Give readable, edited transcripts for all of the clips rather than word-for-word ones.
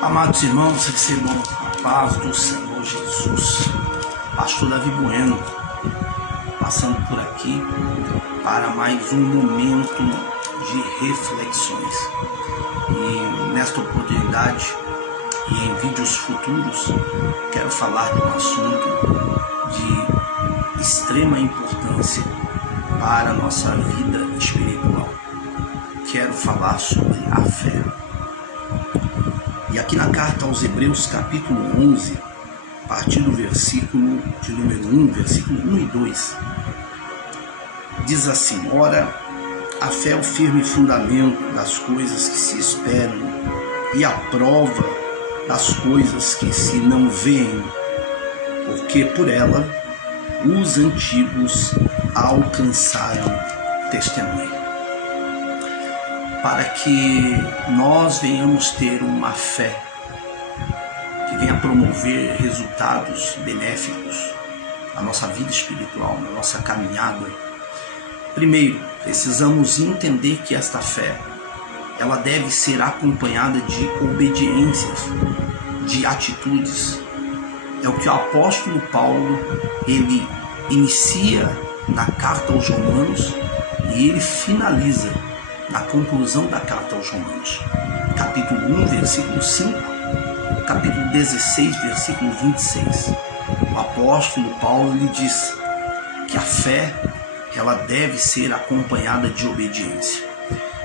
Amados irmãos, recebam a paz do Senhor Jesus. Pastor Davi Bueno, passando por aqui para mais um momento de reflexões. E nesta oportunidade e em vídeos futuros, quero falar de um assunto de extrema importância para a nossa vida espiritual. Quero falar sobre a fé. E aqui na carta aos Hebreus, capítulo 11, a partir do versículo de número 1, versículo 1 e 2, diz assim: Ora, a fé é o firme fundamento das coisas que se esperam e a prova das coisas que se não veem, porque por ela os antigos alcançaram testemunho. Para que nós venhamos ter uma fé que venha promover resultados benéficos na nossa vida espiritual, na nossa caminhada, primeiro, precisamos entender que esta fé, ela deve ser acompanhada de obediências, de atitudes. É o que o apóstolo Paulo, ele inicia na carta aos Romanos e ele finaliza na conclusão da carta aos Romanos. Capítulo 1, versículo 5, capítulo 16, versículo 26. O apóstolo Paulo lhe diz que a fé, ela deve ser acompanhada de obediência.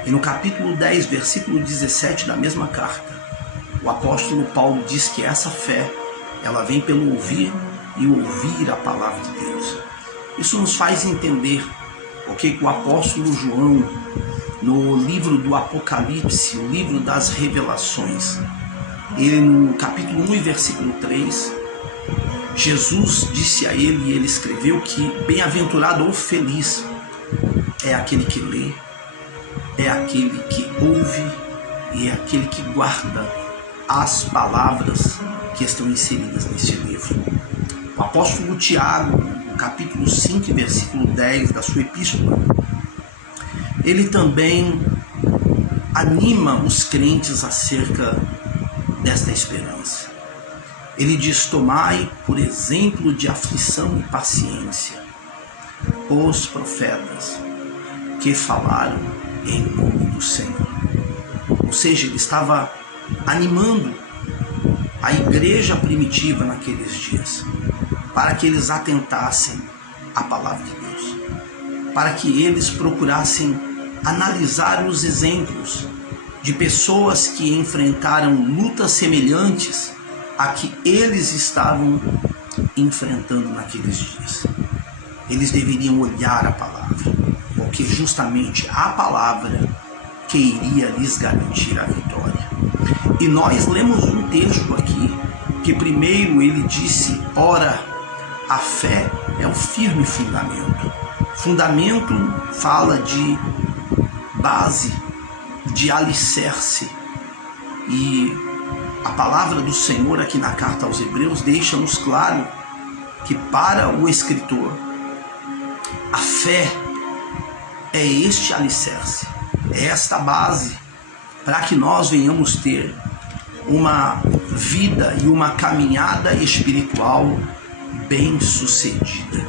E no capítulo 10, versículo 17 da mesma carta, o apóstolo Paulo diz que essa fé, ela vem pelo ouvir e ouvir a palavra de Deus. Isso nos faz entender porque o apóstolo João, no livro do Apocalipse, o livro das Revelações, ele no capítulo 1 e versículo 3, Jesus disse a ele, e ele escreveu que bem-aventurado ou feliz é aquele que lê, é aquele que ouve e é aquele que guarda as palavras que estão inseridas neste livro. O apóstolo Tiago, no capítulo 5, versículo 10 da sua epístola, ele também anima os crentes acerca desta esperança. Ele diz: tomai por exemplo de aflição e paciência os profetas que falaram em nome do Senhor. Ou seja, ele estava animando a igreja primitiva naqueles dias, para que eles atentassem à palavra de Deus, para que eles procurassem analisar os exemplos de pessoas que enfrentaram lutas semelhantes a que eles estavam enfrentando naqueles dias. Eles deveriam olhar a palavra, porque justamente a palavra que iria lhes garantir a vitória. E nós lemos um texto aqui, que primeiro ele disse: ora, a fé é o firme fundamento. Fundamento fala de base, de alicerce. E a palavra do Senhor aqui na carta aos Hebreus deixa-nos claro que para o escritor a fé é este alicerce, é esta base para que nós venhamos ter uma vida e uma caminhada espiritual bem sucedida.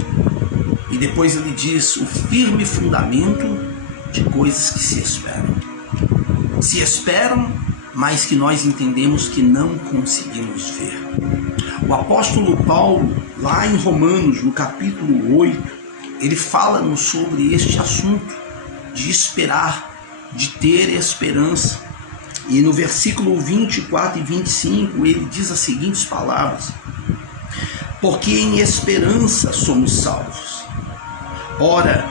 E depois ele diz: o firme fundamento de coisas que se esperam. Se esperam, mas que nós entendemos que não conseguimos ver. O apóstolo Paulo, lá em Romanos, no capítulo 8, ele fala-nos sobre este assunto de esperar, de ter esperança. E no versículo 24 e 25, ele diz as seguintes palavras: porque em esperança somos salvos. Ora,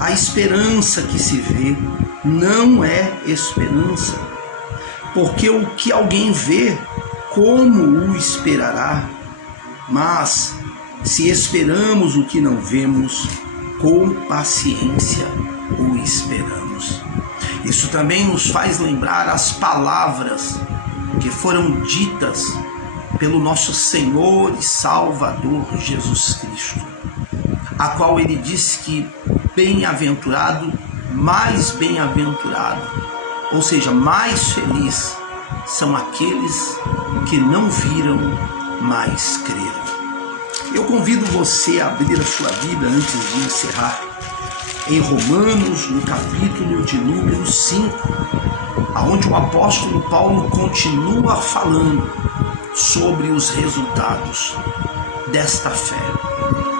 a esperança que se vê não é esperança, porque o que alguém vê, como o esperará? Mas se esperamos o que não vemos, com paciência o esperamos. Isso também nos faz lembrar as palavras que foram ditas pelo nosso Senhor e Salvador Jesus Cristo, a qual ele disse que bem-aventurado, mais bem-aventurado, ou seja, mais feliz são aqueles que não viram, mas creram. Eu convido você a abrir a sua vida antes de encerrar em Romanos, no capítulo de número 5, onde o apóstolo Paulo continua falando sobre os resultados desta fé.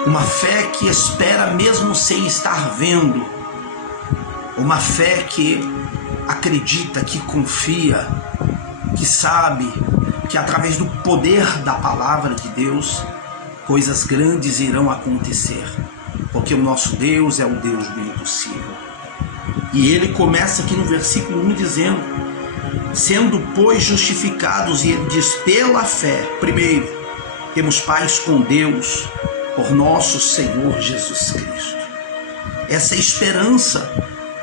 Uma fé que espera mesmo sem estar vendo, uma fé que acredita, que confia, que sabe que através do poder da palavra de Deus, coisas grandes irão acontecer, porque o nosso Deus é o Deus do impossível. E ele começa aqui no versículo 1 dizendo: sendo, pois, justificados, e ele diz, pela fé, primeiro, temos paz com Deus, por nosso Senhor Jesus Cristo. Essa esperança,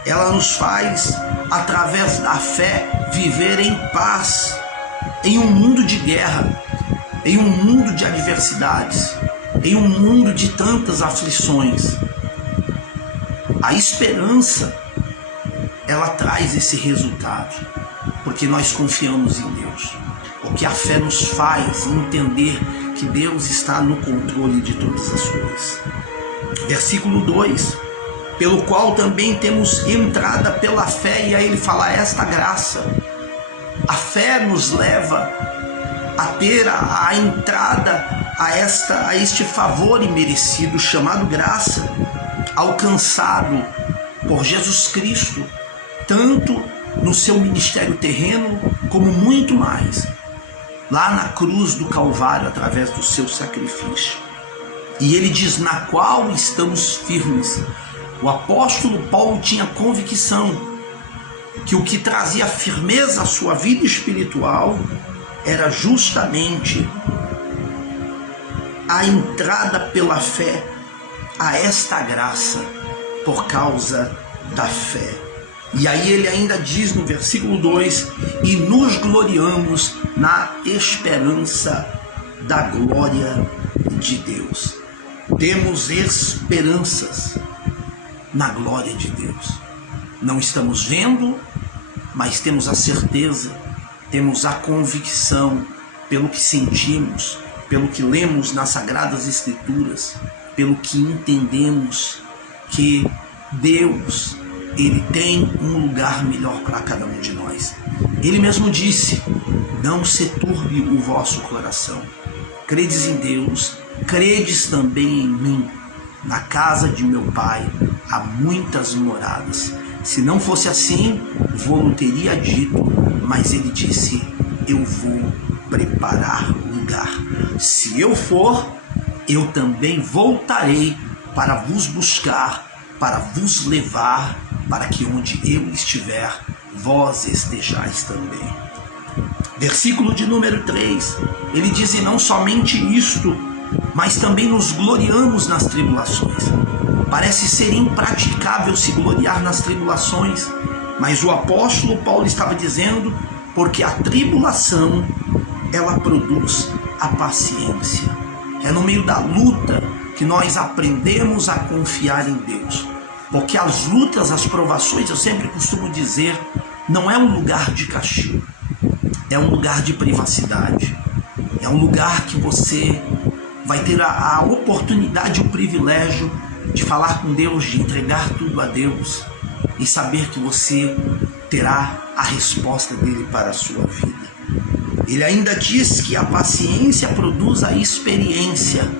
ela nos faz, através da fé, viver em paz, em um mundo de guerra, em um mundo de adversidades, em um mundo de tantas aflições. A esperança, ela traz esse resultado, porque nós confiamos em Deus, porque a fé nos faz entender que Deus está no controle de todas as coisas. Versículo 2, pelo qual também temos entrada pela fé, e aí ele fala esta graça. A fé nos leva a ter a entrada a este favor imerecido chamado graça, alcançado por Jesus Cristo, tanto no seu ministério terreno, como muito mais, lá na cruz do Calvário, através do seu sacrifício. E ele diz, na qual estamos firmes. O apóstolo Paulo tinha convicção que o que trazia firmeza à sua vida espiritual era justamente a entrada pela fé a esta graça, por causa da fé. E aí ele ainda diz no versículo 2, e nos gloriamos na esperança da glória de Deus. Temos esperanças na glória de Deus. Não estamos vendo, mas temos a certeza, temos a convicção, pelo que sentimos, pelo que lemos nas Sagradas Escrituras, pelo que entendemos, que Deus, Ele tem um lugar melhor para cada um de nós. Ele mesmo disse, não se turbe o vosso coração. Credes em Deus, credes também em mim. Na casa de meu Pai há muitas moradas. Se não fosse assim, vou-lo teria dito, mas ele disse, eu vou preparar lugar. Se eu for, eu também voltarei para vos buscar, para vos levar, para que onde eu estiver, vós estejais também. Versículo de número 3, ele diz, e não somente isto, mas também nos gloriamos nas tribulações. Parece ser impraticável se gloriar nas tribulações, mas o apóstolo Paulo estava dizendo, porque a tribulação, ela produz a paciência. É no meio da luta que nós aprendemos a confiar em Deus. Porque as lutas, as provações, eu sempre costumo dizer, não é um lugar de castigo, é um lugar de privacidade, é um lugar que você vai ter a oportunidade, o privilégio de falar com Deus, de entregar tudo a Deus e saber que você terá a resposta dele para a sua vida. Ele ainda diz que a paciência produz a experiência.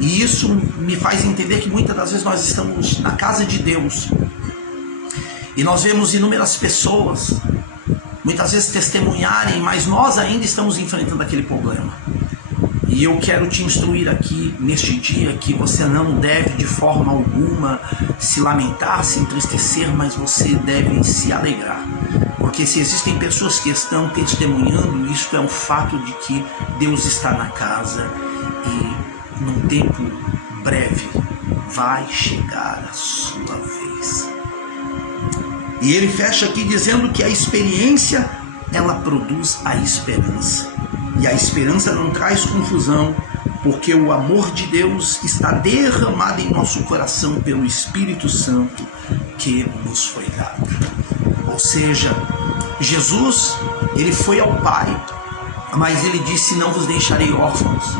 E isso me faz entender que muitas das vezes nós estamos na casa de Deus e nós vemos inúmeras pessoas, muitas vezes testemunharem, mas nós ainda estamos enfrentando aquele problema. E eu quero te instruir aqui neste dia que você não deve de forma alguma se lamentar, se entristecer, mas você deve se alegrar. Porque se existem pessoas que estão testemunhando, isto é um fato de que Deus está na casa e num tempo breve vai chegar a sua vez. E ele fecha aqui dizendo que a experiência, ela produz a esperança. E a esperança não traz confusão, porque o amor de Deus está derramado em nosso coração pelo Espírito Santo que nos foi dado. Ou seja, Jesus, ele foi ao Pai, mas ele disse: não vos deixarei órfãos,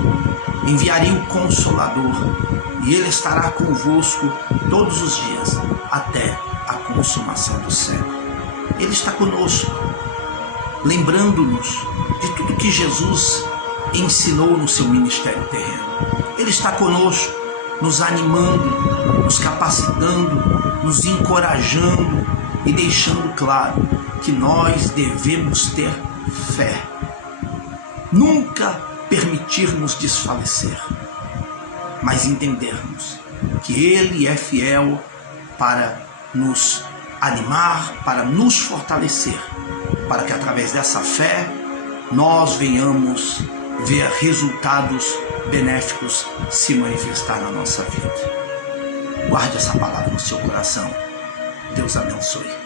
enviarei o Consolador, e ele estará convosco todos os dias, até a consumação do século. Ele está conosco, lembrando-nos de tudo que Jesus ensinou no seu ministério terreno. Ele está conosco, nos animando, nos capacitando, nos encorajando e deixando claro que nós devemos ter fé. Nunca permitirmos desfalecer, mas entendermos que Ele é fiel para nos animar, para nos fortalecer, para que através dessa fé nós venhamos ver resultados benéficos se manifestar na nossa vida. Guarde essa palavra no seu coração. Deus abençoe.